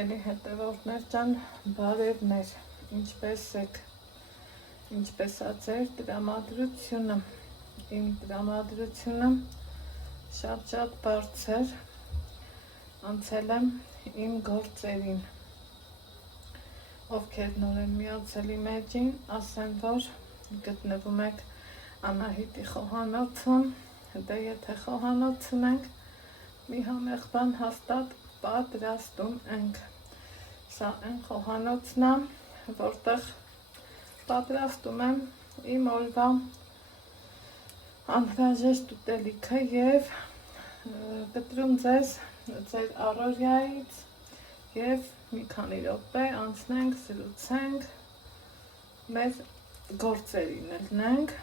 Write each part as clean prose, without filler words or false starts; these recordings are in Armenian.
Սիրելի հետևորդներ ջան, բարևներ, ինչպես եք, ինչպես է ձեր տրամադրությունը, իմ տրամադրությունը շատ բարձր, անցել եմ իմ գործերին, ովքեր նոր են միացել իմ էջին, ասեմ, որ գտնվում եք Անահիտի խոհանոցում, դե եթե խոհանոցում ենք, մի համեղ բան հաստատ պատրաստում ենք, սա այն խոհանոցն է, որտեղ պատրաստում եմ իմ օրվա անհրաժեշտ ուտելիքը և կտրում ձեզ ձեր առօրյայից և մի քանի րոպե անցնենք, զրուցենք, մեր գործերին ելնենք,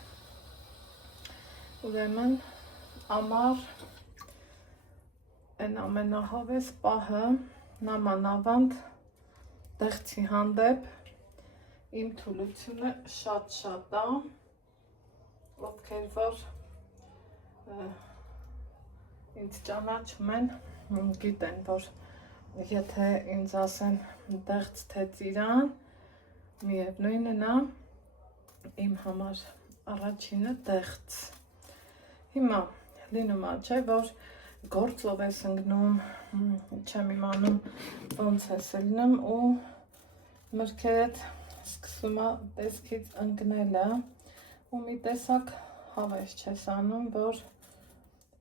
ուրեմն ամառ այն ամենահավես պահը նամանավանդ դեղցի հանդեպ իմ թուլությունը շատ է, ովքեր որ ինձ ճանաչում են, գիտեն, որ եթե ինձ ասեն դեղց թե ծիրան, միևնույնն է, իմ համար առաջինը դեղց։ Հիմա լինում է, չէ, որ գործով ես ընկնում, չեմ իմանում ոնց ես ելնում ու մրգերդ սկսում է տեսքից ընկնելը ու մի տեսակ հավես չես անում, որ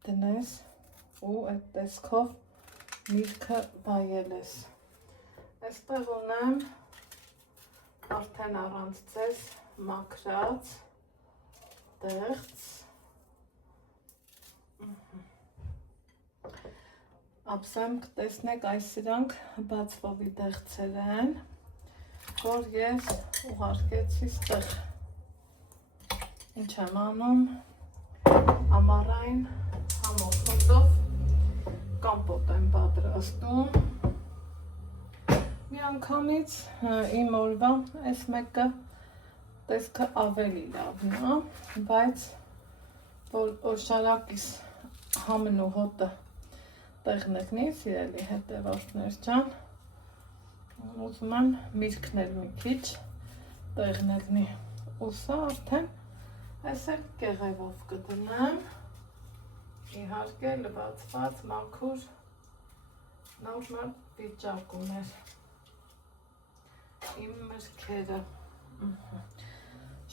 դնես ու այդ տեսքով միրգը վայելես։ Այստեղ ունեմ արդեն առանց ձեզ մաքրած դեղց, ապսեմ կտեսնեք այս սրանք բացվովի դեղցեր են, որ ես ուղարկեցի ստեղ, ինչ եմ անում, ամառային համոքոտով կամպոտ եմ պատրաստում, մի անգամից իմ օրվա այս մեկը տեսքը ավելի լավն է, բայց որ օշարակիս համն ու հոտը տեղնկնի, սիրելի հետևորդներ ջան, ուզում եմ միրգներ մի քիչ տեղնկնի, ու սա արդեն այս էլ կեղևով կդնեմ, իհարկե լվացված մաքուր նորմալ վիճակում էր իմ մրգերը,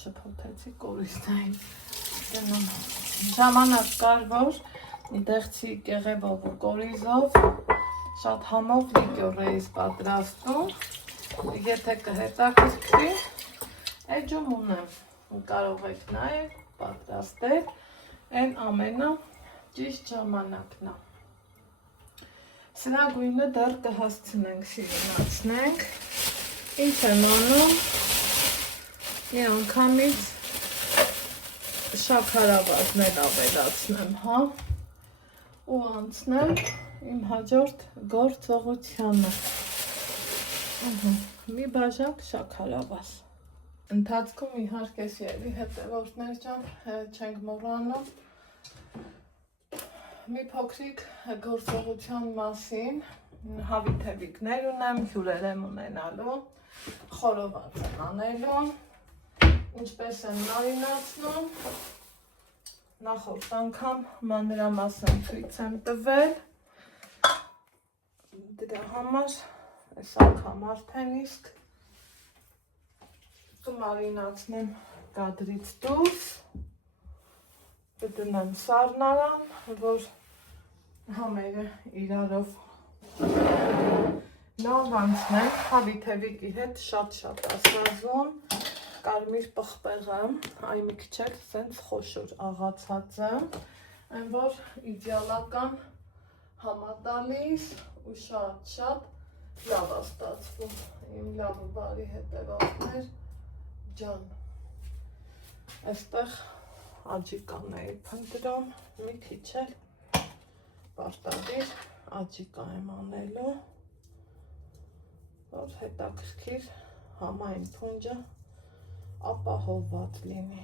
շփոթեցի կորիզնային դնում, ժամանակ կար, որ դեղցի կեղևով ու կորիզով շատ համով լիկյոր էիս պատրաստում, եթե կհետաքրքրի, էջում ունեմ, կարող եք նաև պատրաստել, այն ամենը ճիշտ ժամանակն է։ Սրա գույնը դեռ կհասցնենք շիրունացնենք, ինչ եմ անում, մի անգամից շաքարավազներ ավելացնեմ, հա, ու անցնեմ իմ հաջորդ գործողությանը, մի բաժակ շաքարավազ։ Ընթացքում իհարկե սիրելի հետևորդներ ջան, չենք մոռանում մի փոքրիկ գործողության մասին, հավիթևիկներ ունեմ, հյուրեր եմ ունենալու, խորոված եմ անելու, ինչպես եմ նարինացնում, նախորդ անգամ մանրամասն ցույց եմ տվել, դրա համար այս անգամ արդեն իսկ կմարինացնեմ կադրից դուրս, կդնեմ սառնարան, որ համերը իրարով լավ անցնեն, հավիթևիկի հետ շատ ասազում, կարմիր պղպեղը, այ մի քիչ էլ սենց խոշոր աղացածը, այն որ իդեալական համատալիս ու շատ լավ է ստացվում, իմ լավ ու բարի հետևորդներ ջան, այստեղ աջիկան էի փնտրում, մի քիչ էլ պարտադիր աջիկա եմ անելու, որ հետաքրքիր համային փունջը ապահովված լինի,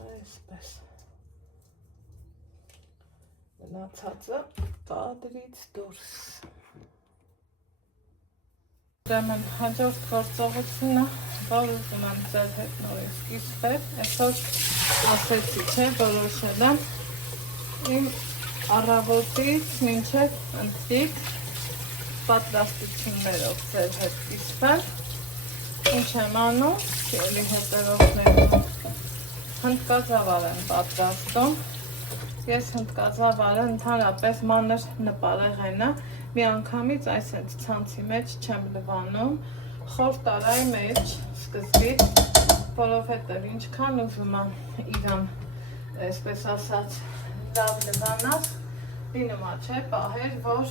այսպես, մնացածը կադրից դուրս, Ուրեմն հաջորդ գործողությունը, որ ուզում եմ ձեր հետ նորից սկիզբել, այսօր ասեցի, թե որոշել եմ իմ առավոտից մինչև ընթրիք պատրաստություններով ձեր հետ սկիզբել։ Ինչ եմ անում, էլի հետևողներում հնդկածավալ եմ պատրաստում։ Ես հնդկածավալը ընդհանրապես մանր նպարեղենը մի անգամից այսպես ցանցի մեջ չեմ լվանում, խոր տարայի մեջ սկզբից, որովհետև ինչքան ուզում եմ իրան, այսպես ասած, լավ լվանաս, լինումա չէ, պահեր, որ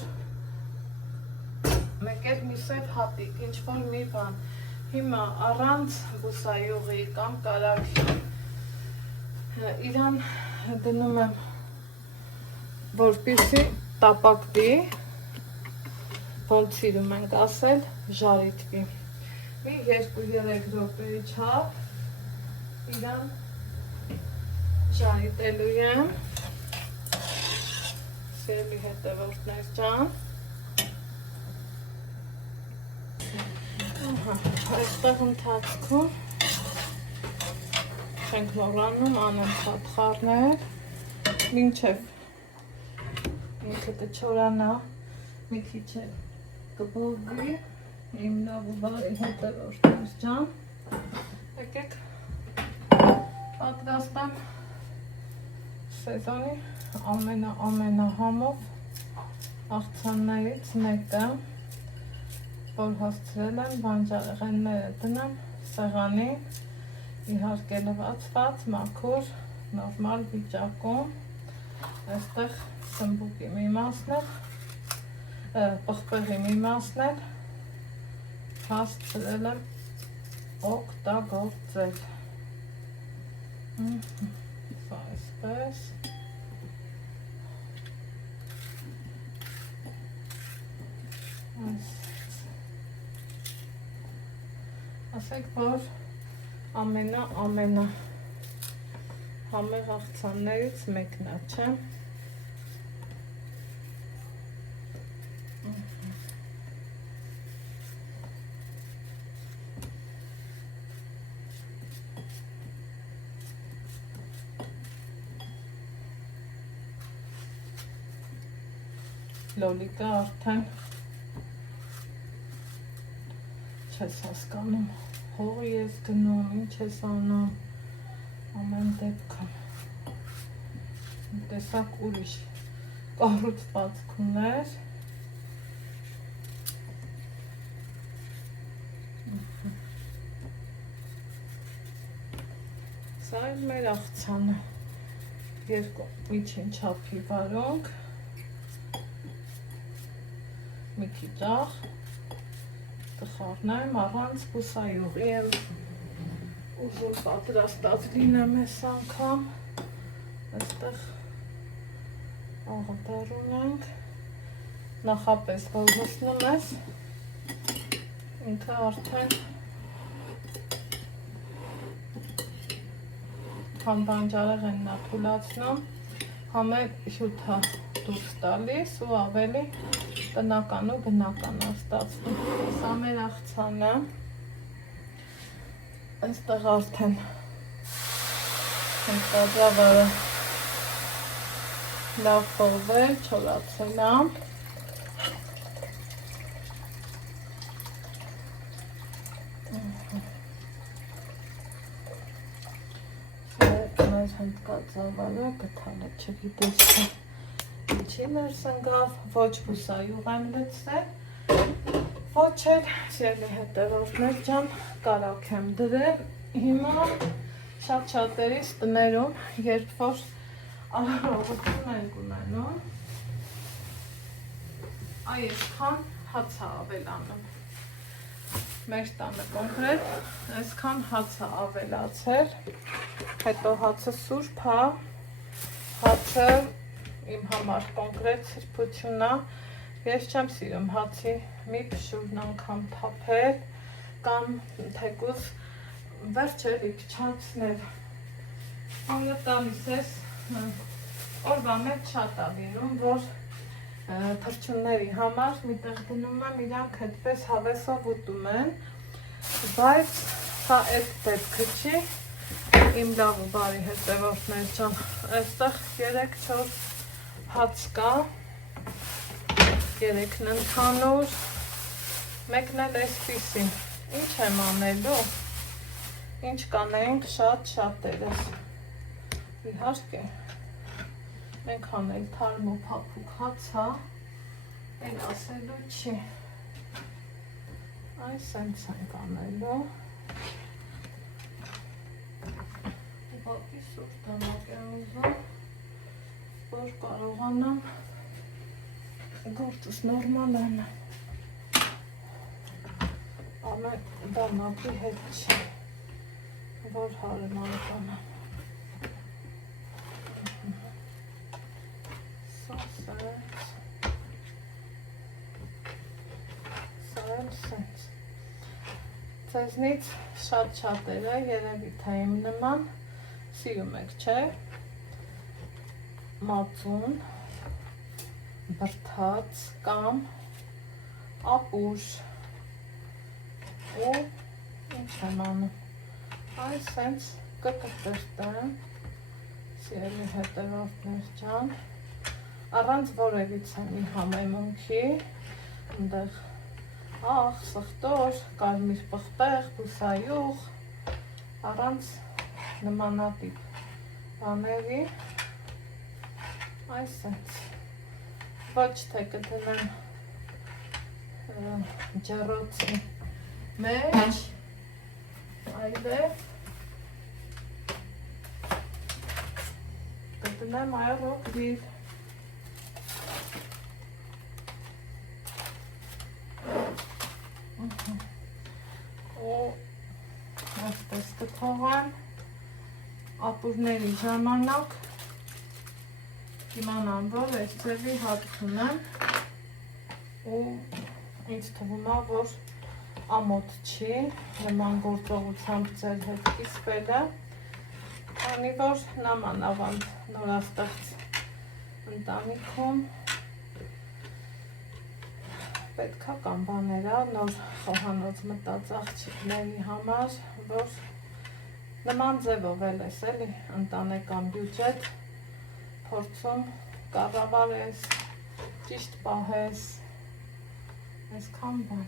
մեկ էլ մի սև հատիկ, ինչ-որ մի բան, հիմա առանց բուսայուղի կամ կարագի իրան դնում եմ, որպեսզի տապակվի, ոնց սիրում ենք ասել, ժարիտվի։ Մի 2-3 րոպեի չափ իրան ժարիտելու եմ, սիրելի հետևորդներ ջան։ Այստեղ ընթացքում չենք մոռանում անընդհատ խառնել, մինչև ինքը կչորանա, մի քիչ կբողի, իմ լավ ու բարի հետևորդներ ջան, եկեք պատրաստեմ սեզոնի ամենահամով աղցաններից մեկը, որ հասցրել եմ բանջարեղենները դնեմ սեղանին, իհարկե լվացված, մաքուր, նորմալ վիճակում, այստեղ սմբուկի մի մասն է, պղպեղի մի մասն է, հասցրել եմ օգտագործել։ Սա այսպես։ Ասեք, որ ամենա համեղ աղցաններից մեկն է, չէ՞։ Լոլիկը արդեն չես հասկանում, հող ես գնում, ինչ ես անում, ամեն դեպքում տեսակ ուրիշ կառուցվածք ուներ։ Սա է մեր աղցանը, երկու միջին չափի վարունգ, մի քիչ աղ, կխառնեմ առանց բուսայուղի եմ ուզում պատրաստած լինեմ այս անգամ, այստեղ աղը դարում ենք, նախապես որ հոսնում ես, ինքը արդեն համ բանջարեղենն է թուլացնում, համ էլ հյութը դուրս տալիս ու ավելի տնական ու բնական է ստացվում։ Սա մեր աղցանը, այստեղ արդեն հնդկածավալը լավ փողվել, չորացել է։ Մեր հնդկածավալը գտալը չգիտես թե ինչի ներս ընկավ, ոչ բուսայուղ եմ լցրել, ոչ էլ սիրելի հետևորդներ ջան, կարագ եմ դրել։ Հիմա շատ-շատերիս տներում, երբ որ առավոտում ենք ունենում, այսքան հաց է ավելանում։ Մեր տանը կոնկրետ այսքան հաց է ավելացել, հետո հացը սուրբ է, հացը իմ համար կոնկրետ սրբություն է, ես չեմ սիրում հացի մի փշուրն անգամ թափել կամ թեկուզ վերջերի փչացնել։ Օրը տալիս ես օրվա մեջ շատ է լինում, որ թռչունների համար միտեղ դնում եմ, իրանք այդպես հավեսով ուտում են, բայց սա այդ դեպքը չի, իմ լավ ու բարի հետևորդներ ջան, այստեղ 3-4 հաց կա, 3-ն ընդհանուր, մեկն էլ այսպիսին, ինչ եմ անելու, ինչ կանեինք շատ-շատերս, իհարկե, մենք անել թարմ ու փափուկ հացա, էլ ասելու չի, այս սենց ենք անելու, ուղղակի սուրճ դամակ եմ ուզում, որ կարողանամ գործս նորմալ անեմ, ամեն դամակի հետ չի, որ հարմար կանեմ, սենց, ձեզնից շատ-շատերը երևի թե իմ նման սիրում եք, չէ, մածուն, բրդաց կամ ապուր ու ինչ եմ անում, այս սենց կկտրտեմ, սիրելի հետևորդներ ջան, առանց որևիցե մի համեմունքի, ընդեղ աղ, սխտոր, կարմիր պղպեղ, բուսայուղ, առանց նմանատիպ բաների, այս սենց, ոչ թե կդնեմ ջեռոցի մեջ, այլև կդնեմ այռոգրիլ, ու այսպես կթողեմ ապուրների ժամանակ իմանամ, որ այս ձևի հաց ունեմ ու ինձ թվում է, որ ամոթ չի նման գործողությամբ ձեր հետ կիսվելը, քանի որ նամանավանդ նորաստեղծ ընտանիքում պետքա կամ բաներա նոր խոհանոց մտած աղջիկների համար, որ նման ձևով էլ ես էլի ընտանեկան բյուջետ փորձում կառավարես, ճիշտ պահես, այսքան բան,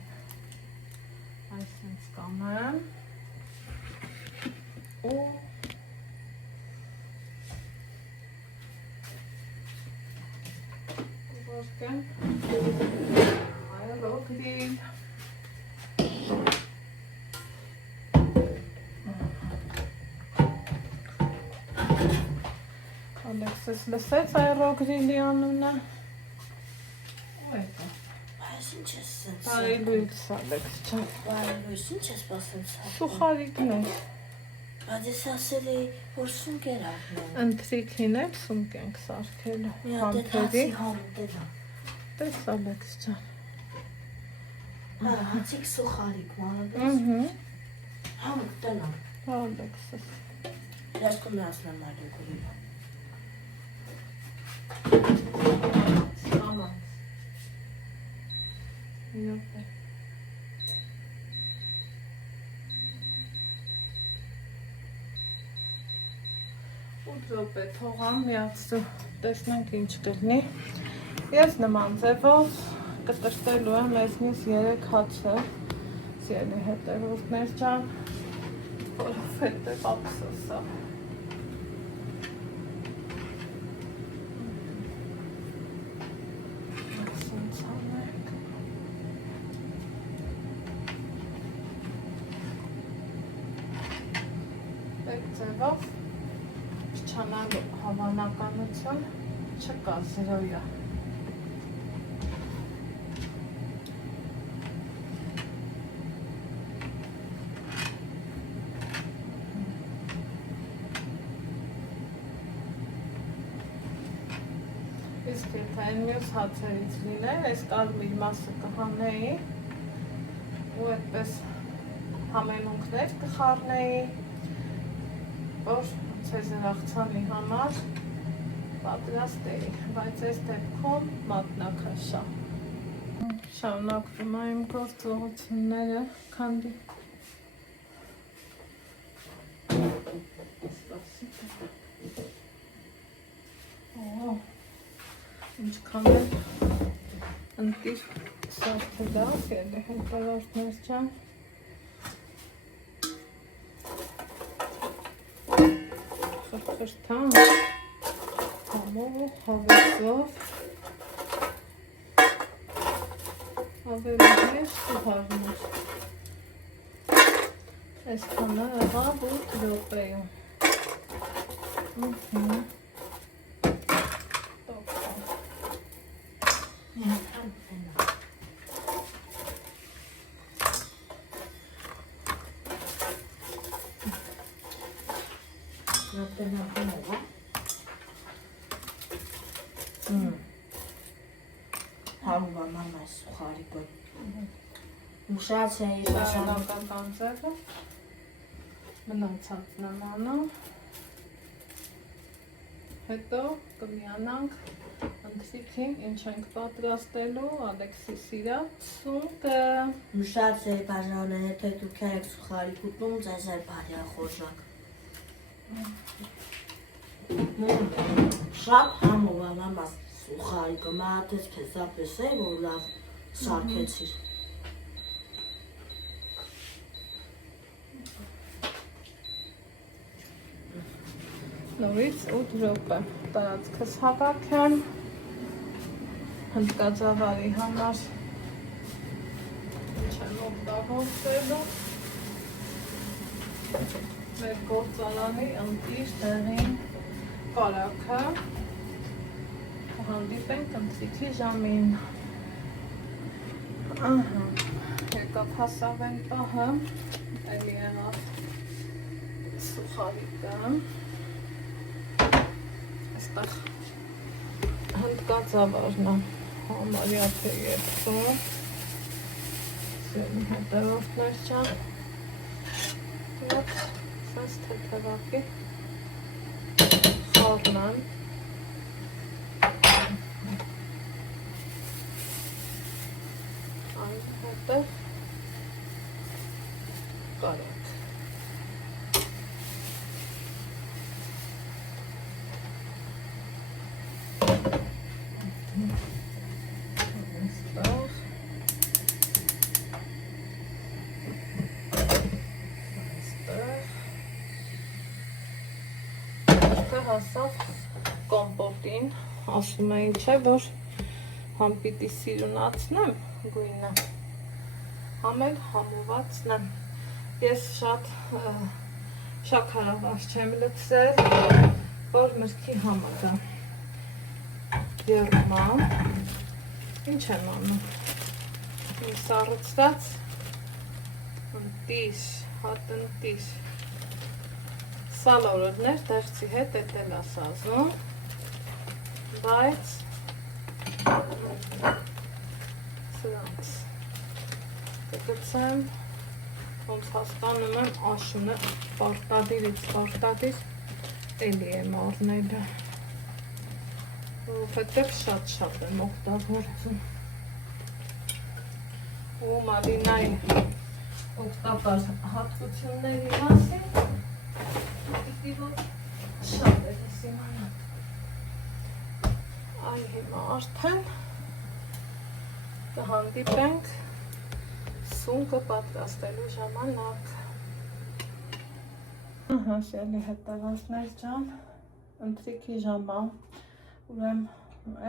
այսինքն կանեմ ու ուղարկեմ այռոգրիլ, Ալեքսս լսեց այռոգրիլի անունը, ու էտա, Այս ինչ ես սենց բարի լույս Ալեքս ջան, Բարի լույս, ինչ ես պասենց սուխարիկներ, Բայց ես ասել էի, որ սունկ էր առնել ընթրիքին էլ սունկ ենք սարքելու, Մի հատ էտ հացի համը տենա տես Ալեքս ջան, Հա, հացիկ սուխարիկ մանադես Համը տենա Ալեքսս, Դասկում նասնեմ այդոքուրին Ամանց, նյոտ է, ու րոպե թողամ միացրու, տեսնենք ինչ կլինի, ես նման ձևով կտրտելու եմ այսնից 3 հացը, սիրելի հետևորդներ ջան, որովհետև ափսոս է, այսինքն անենք, այդ ձևով չանալու հավանականություն չկա, 0-յա, իսկ եթե այն մյուս հացերից լիներ, այս կարմիր մասը կհանեի ու այդպես համեմունքներ կխառնեի, որ ցեզեր աղցանի համար պատրաստեի, բայց այս դեպքում մատնաքաշա։ Շարունակվում եմ գործողությունները, քանդի։ Ինչքան էլ ընտիր սարդը լավ ելի հետևորդներ չան։ Խրթան, համով ու հավեսով, ավելի հեշտ ու հարմար։ Այսքանը եղավ 8 րոպեում։ Հարուվա մամա սուխարիկը։ Ուշած է իր Շարունակական ձևը մնացածն եմ անում, հետո կմիանանք ընթրիքին, ինչ ենք պատրաստելու, Ալեքսի սիրած սունկը։ Ուշած է բաժանը, եթե դուք եք սուխարիկ ուտում, ձեզ է բարյա խոժակ։ Շատ համով է մամա սուխարիկը, մատես քեզապես է, որ լավ սարքեցիր։ Նորից 8 րոպե տարածքս հավաքեմ հնդկաձավարի համար ինչ եմ օգտագործելու մեր գործարանի ընտիր տեղին կարաքը հանդիպենք ընթրիքի ժամին եկավ հասավ են պահը էլի եղավ սուխարիկը այստեղ հնդկաձավարն է համարյա թե երկու սյոն հետևորդներ չան և սենց թեթևակի խառնան այն հետև կարակ հասավ կոմպոտին, ասում էին չէ, որ համ պիտի սիրունացնեմ գույնը, համ էլ համովածնեմ։ Ես շատ շաքարավազ չեմ լցրել, որ մրգի համագա։ Եղմա, ինչ եմ անում, մի սառցրած ընտիր, հատ ընտիր սալորոդներ դեղցի հետ էտել ասազում, բայց սրանց կգցեմ, ոնց հասկանում եմ աշունը պարտադիրից պարտադիր էլի եմ առնելը, որովհետև շատ եմ օգտագործում ու մալինայի օգտակար հատկությունների մասին պիտի որ շատ է սիմանան։ Այ հիմա արդեն կհանդիպենք սունկը պատրաստելու ժամանակ։ Սիրելի հետևորդներ ջան, ընթրիքի ժամա, ուրեմն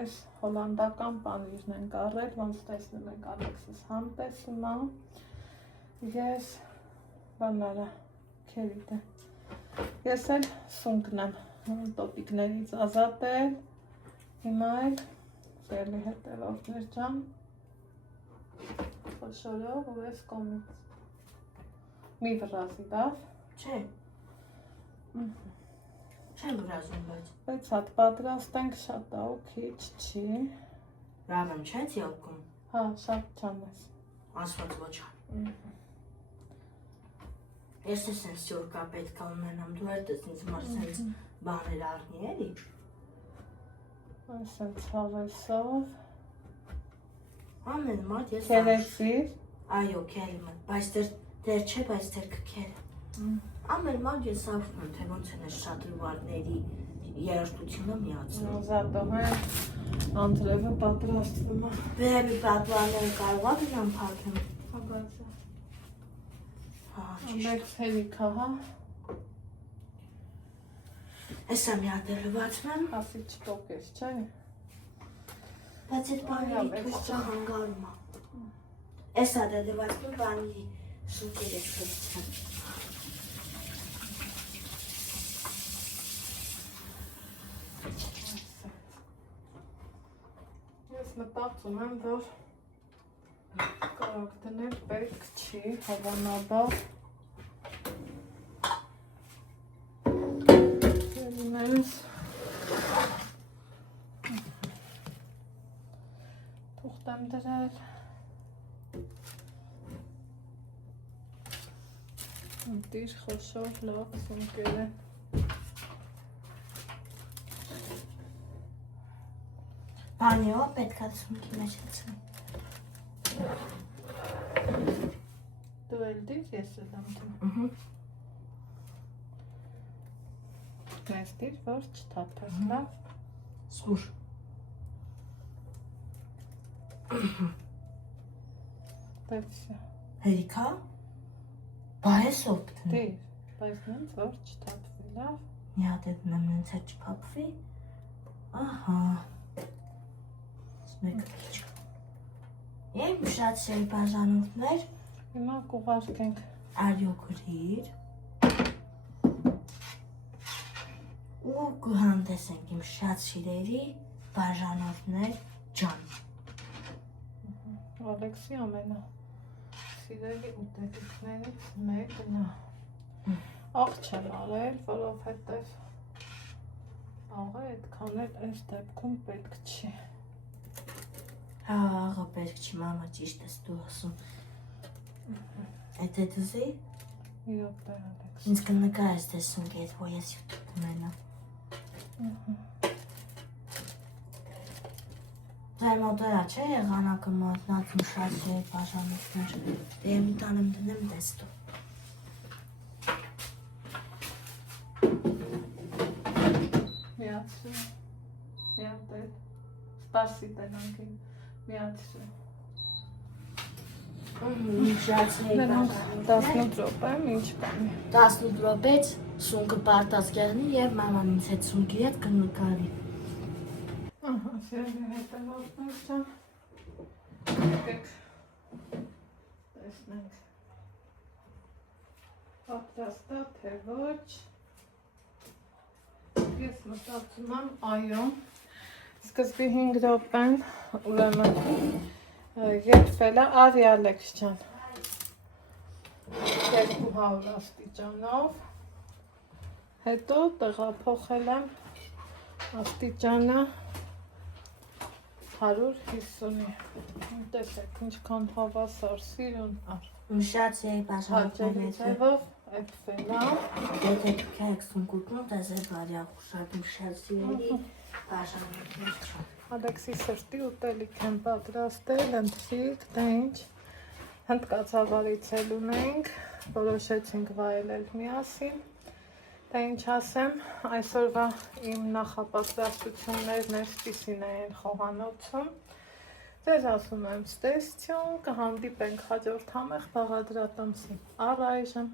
այս հոլանդական պանիրն ենք առել, ոնց տեսնում եք Ալեքսիս համ տեսում է, ես բանարա քերիտ է։ Ես էլ սունկն եմ տոպիկներից ազատել, հիմա էլ սիրելի հետևորդներ ջան, խոշորով ու ես կոմից։ Մի վրազի լավ։ Չէ։ Չեմ վրազում բայց հատ պատրաստենք շատ է ու քիչ չի։ Լավ եմ չենց յոկում։ Հա, շատ չան ես։ Ասված ոչ ան։ Ես եմ սյուրկա պետք է ունենամ, դու էր դες ինձ համար սենց բաներ առնի էլի։ Այսպես հավեսով։ Ամեն մարդ ես Քերեցիր։ այո, քերիմ, բայց դեր չէ, բայց դեր կքեր։ Ամեն մարդ ես ասում եմ, թե ոնց են այս շատ լուարների երաժշտությունը միացնում։ Զատո հա Անդրևը պատրաստվում է։ Բերեմի պատուանները կարող է գնամ փակեմ։ Հագացա։ Հա, Մեկ հելիքա, հա։ Էսա մի հատ էլ լվացում եմ։ Ասի չտոկես, չէ՞։ Բայց այդ բանի թուղթը հանգարում է։ Էսա դա լվացում եմ բանի շուկեր ես խլիցեմ։ Ես մտածում եմ, որ կարող դնել պետք չի, հավանաբար։ Ես թուղթ եմ դրել։ Դիր խոշոր լավ սունկեր են։ Բանի ո պետք է սունկի մեջ լցնեմ։ Դու էլ դիր, ես էլ եմ դրում։ Ես դիր, որ չթափես, լավ։ Սուր։ Դեպսը։ Հերիքա։ Բա էսով պտն։ Դիր, բայց նենց որ չթափվի, լավ։ Մի հատ է դնեմ նենց է չփափվի։ Ահա։ Մեկը քիչ։ Եմ շատ սերի բաժանորդներ։ Հիմա կուղարկենք։ Արյոգրիր։ Ու կհանդեսենք իմ շատ սիրելի բաժանորդներ ջան։ Ալեքսի ամենա սիրելի ուտելիքներից մեկն է։ Աղ չեմ արել, որովհետև աղը այդքան էլ այս դեպքում պետք չի։ Հա, աղը պետք չի, մամա ճիշտ ես դու ասում։ Այդ է դուզի։ Իոպե Ալեքս։ Ինձ կնկարես տեսում կետ, որ ես յուտուբ կմենա։ Դայ մոտորա չէ եղանակը մատնացում շատ է բաժանորդներ։ Դե եմ տանեմ դնեմ տեստու։ Միացրու։ Միատել։ Սպասի տնանքին։ Միացրու։ Շատ Նրանք 18 րոպե, ինչ բանի։ 18 րոպեից սունկը պարտած կեղնի և մաման ինձ հետ սունկի հետ կնկարի։ Ահա, սերվի հետևորդներ ջան։ Եկեք տեսնենք։ Պատրաստ է, թե ոչ։ Ես մտածում եմ, այո։ Սկզբի 5 րոպեն, ուրեմն երբել է արի Ալեքս ջան։ 200 աստիճանով։ Հետո տեղափոխել եմ աստիճանը 150-ի։ Տեսեք, ինչքան հավասար սիրուն ար։ Շատ սերի բաժանորդներ Հաճելի հետ։ ձևով էպվել է։ Եթե կեք սունկուտում տեսեք բարյակ ուշակում շատ սիրելի բաժանորդներ չան։ Ալեքսի սրտի ուտելիք եմ պատրաստել, ընթրիկ, դե ինչ, հնդկացավարից էլ ունենք, որոշեցինք վայելել միասին, դե ինչ ասեմ, այսօրվա իմ նախապատրաստություններն այսպիսին էին խոհանոցում, ձեզ ասում եմ ստեսություն, կհանդիպենք հաջորդ համեղ բաղադրատամսի, առայժմ։